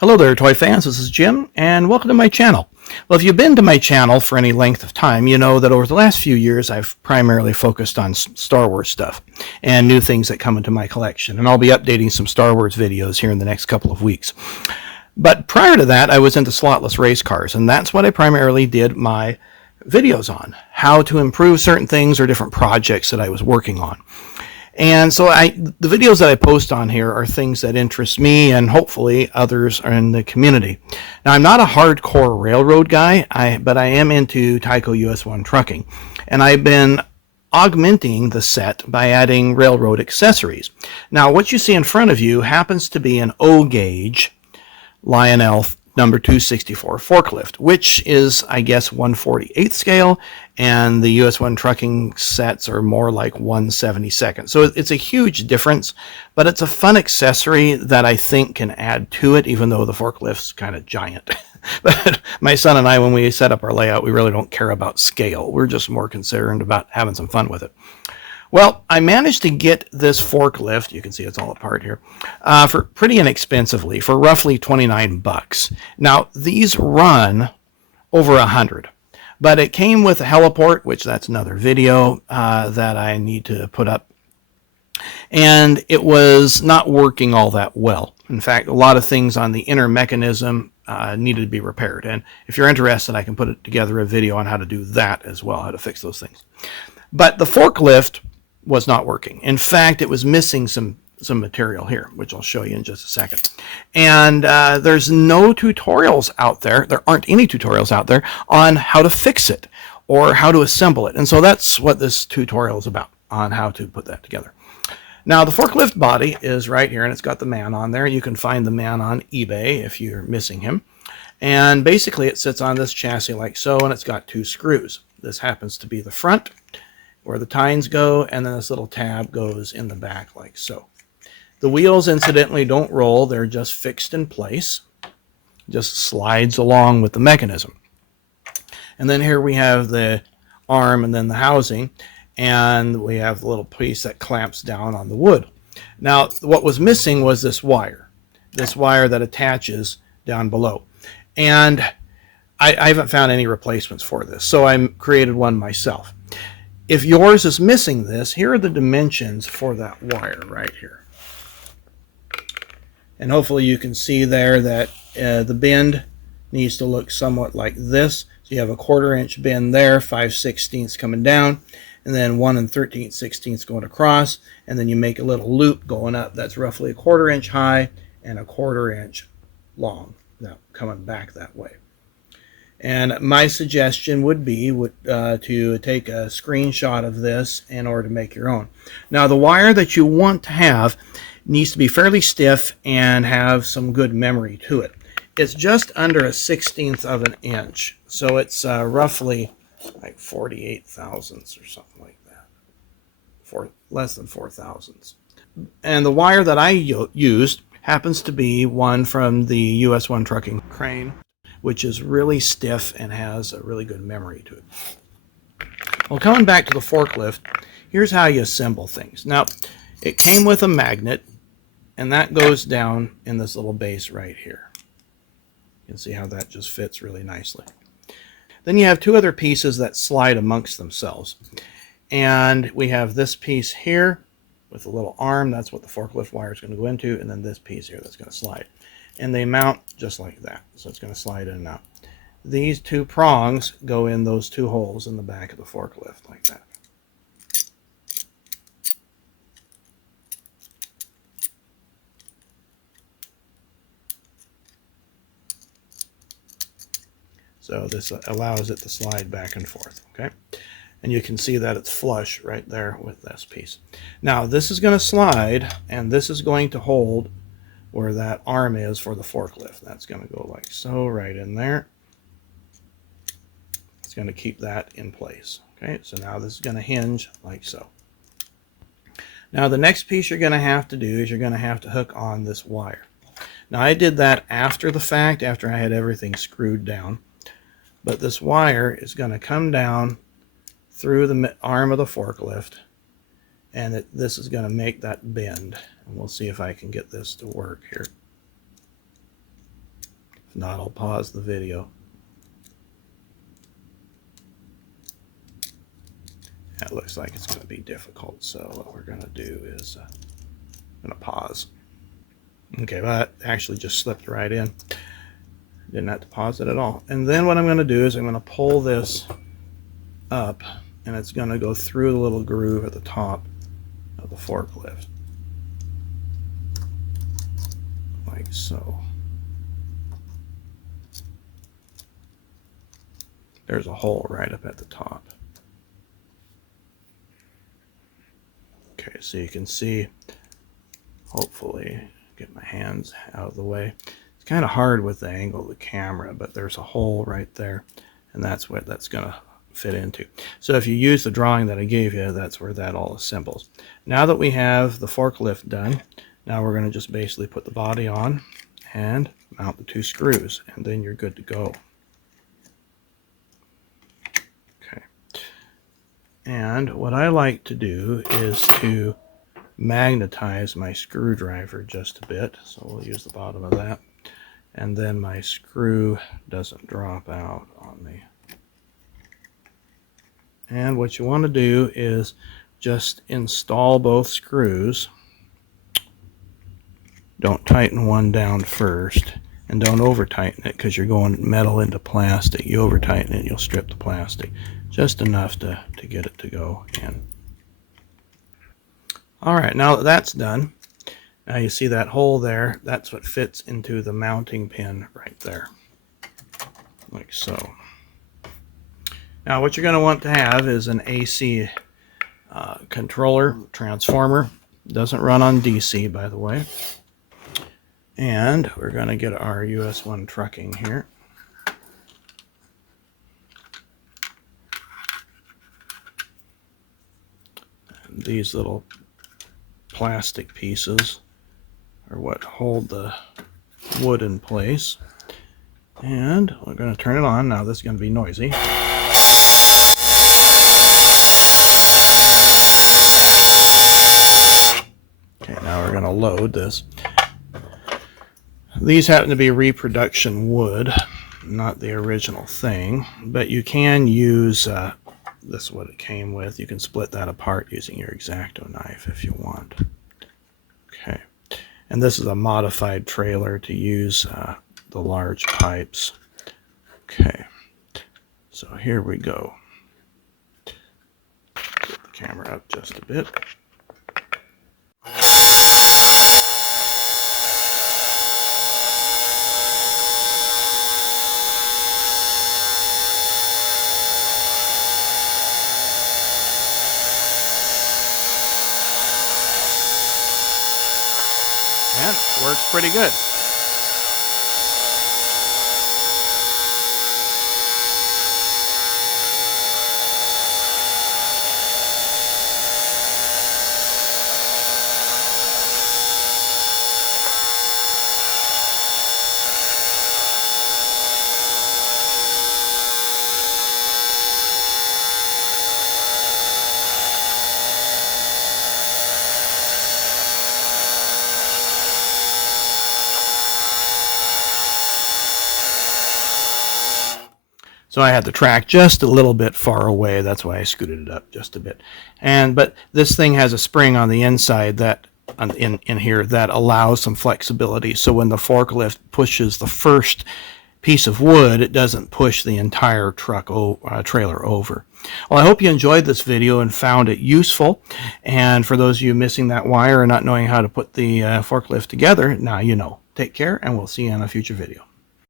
Hello there, toy fans. This is Jim, and welcome to my channel. Well, if you've been to my channel for any length of time, you know that over the last few years I've primarily focused on Star Wars stuff and new things that come into my collection, and I'll be updating some Star Wars videos here in the next couple of weeks. But prior to that, I was into slotless race cars, and that's what I primarily did my videos on, how to improve certain things or different projects that I was working on. And so the videos that I post on here are things that interest me and hopefully others are in the community. Now, I'm not a hardcore railroad guy, but I am into Tyco US1 trucking. And I've been augmenting the set by adding railroad accessories. Now, what you see in front of you happens to be an O-gauge Lionel number 264 forklift, which is, I guess, 1/48th scale, and the US1 trucking sets are more like 1/72nd. So it's a huge difference, but it's a fun accessory that I think can add to it, even though the forklift's kind of giant. But my son and I, when we set up our layout, we really don't care about scale. We're just more concerned about having some fun with it. Well, I managed to get this forklift, you can see it's all apart here, for pretty inexpensively, for roughly 29 bucks. Now, these run over 100, but it came with a heliport, which that's another video that I need to put up. And it was not working all that well. In fact, a lot of things on the inner mechanism needed to be repaired. And if you're interested, I can put together a video on how to do that as well, how to fix those things. But the forklift was not working. In fact, it was missing some material here, which I'll show you in just a second. And there's no tutorials out there. There aren't any tutorials out there on how to fix it or how to assemble it. And so that's what this tutorial is about, on how to put that together. Now, the forklift body is right here, and it's got the man on there. You can find the man on eBay if you're missing him. And basically, it sits on this chassis like so, and it's got two screws. This happens to be the front, where the tines go, and then this little tab goes in the back like so. The wheels, incidentally, don't roll. They're just fixed in place. Just slides along with the mechanism. And then here we have the arm and then the housing, and we have the little piece that clamps down on the wood. Now, what was missing was this wire that attaches down below. And I haven't found any replacements for this, so I created one myself. If yours is missing this, here are the dimensions for that wire right here. And hopefully you can see there that the bend needs to look somewhat like this. So you have a 1/4 inch bend there, 5/16 coming down, and then 1 13/16 going across, and then you make a little loop going up that's roughly a 1/4 inch high and a 1/4 inch long, now coming back that way. And my suggestion would be to take a screenshot of this in order to make your own. Now, the wire that you want to have needs to be fairly stiff and have some good memory to it. It's just under a 1/16 of an inch, so it's roughly like 48 thousandths or something like that, less than 4 thousandths. And the wire that I used happens to be one from the US1 trucking crane, which is really stiff and has a really good memory to it. Well, coming back to the forklift, here's how you assemble things. Now, it came with a magnet, and that goes down in this little base right here. You can see how that just fits really nicely. Then you have two other pieces that slide amongst themselves. And we have this piece here with a little arm. That's what the forklift wire is going to go into. And then this piece here that's going to slide. And they mount just like that. So it's going to slide in and out. These two prongs go in those two holes in the back of the forklift like that. So this allows it to slide back and forth, okay? And you can see that it's flush right there with this piece. Now, this is going to slide, and this is going to hold where that arm is for the forklift. That's going to go like so right in there. It's going to keep that in place. Okay, so now this is going to hinge like so. Now the next piece you're going to have to do is you're going to have to hook on this wire. Now I did that after the fact, after I had everything screwed down. But this wire is going to come down through the arm of the forklift, and this is going to make that bend. And we'll see if I can get this to work here. not, I'll pause the video. That looks like it's going to be difficult, so what we're going to do is I'm going to pause. Okay, well, that actually just slipped right in. Didn't have to pause it at all. And then what I'm going to do is I'm going to pull this up, and it's going to go through the little groove at the top of the forklift. Like so. There's a hole right up at the top. Okay, so you can see, hopefully, get my hands out of the way. It's kind of hard with the angle of the camera, but there's a hole right there, and that's what that's going to fit into. So if you use the drawing that I gave you, that's where that all assembles. Now that we have the forklift done, now we're going to just basically put the body on and mount the 2 screws, and then you're good to go. Okay. And what I like to do is to magnetize my screwdriver just a bit, so we'll use the bottom of that, and then my screw doesn't drop out on me. And what you want to do is just install both screws. Don't tighten one down first, and don't over tighten it because you're going metal into plastic. You over tighten it, you'll strip the plastic. Just enough to get it to go in. Alright, now that that's done, now you see that hole there, that's what fits into the mounting pin right there. Like so. Now what you're going to want to have is an AC controller transformer. Doesn't run on DC, by the way. And we're going to get our US1 trucking here. And these little plastic pieces are what hold the wood in place. And we're going to turn it on. Now this is going to be noisy. Okay, now we're going to load this. These happen to be reproduction wood, not the original thing, but you can use, this is what it came with. You can split that apart using your X-Acto knife if you want. Okay, and this is a modified trailer to use the large pipes. Okay, so here we go. Get the camera up just a bit. And it works pretty good. So I had the track just a little bit far away. That's why I scooted it up just a bit. But this thing has a spring on the inside that in here that allows some flexibility. So when the forklift pushes the first piece of wood, it doesn't push the entire trailer over. Well, I hope you enjoyed this video and found it useful. And for those of you missing that wire and not knowing how to put the forklift together, now you know. Take care, and we'll see you on a future video.